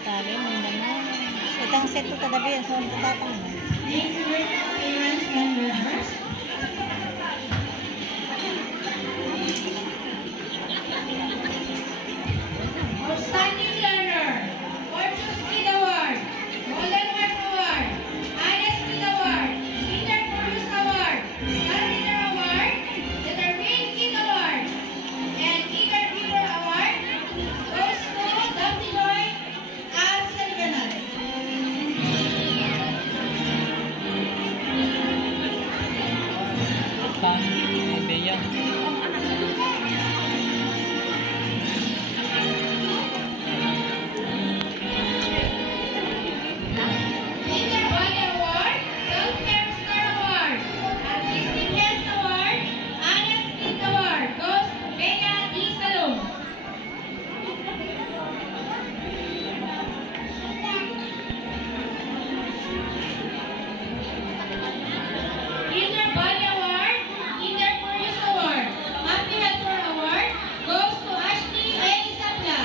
Tari, Mindanao. Itang set ko kadabi ang sa tatapang. Parents and members. Outstanding learner. Fortune Kid Award. Golden Heart Award. Ines Kid Award. Intercurious Award. Star Reader Award. Determined Kid Award. And Eager Reader Award goes to Dr. Joy Al Saliganan. Ideya. Leader Body Award, Self-Care Star Award, Artistic Health Award, Honest Kid Award goes to Bea D. Salom. Leader Body Award, Leader Curious Award, Happy Helper Award goes to Ashley A. Isabla.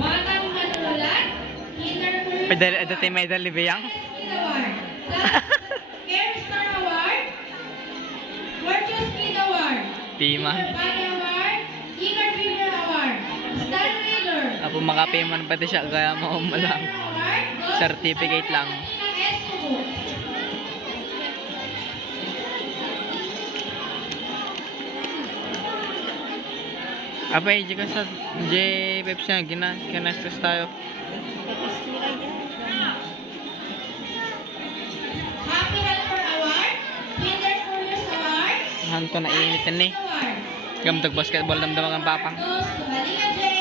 Batang Manulat, Leader Curious Pedal, Award. dati may dalibiyang. Kid Award. Care Star Award. Virtuous Kid Award. Tima. Leader Body Award. Eager Reader Award. Star Reader. Apo makapiman pati siya kaya mo malang. Award goes to Certificate lang. Sarah S. Subo. Apa yung jika sa J Pepsi na kinastos tayo. Happy Helper Award. Leader Curious Award. Hanto na initin ni. Award. Gamtag basketball damdamang ang papang. Goes to Halika J.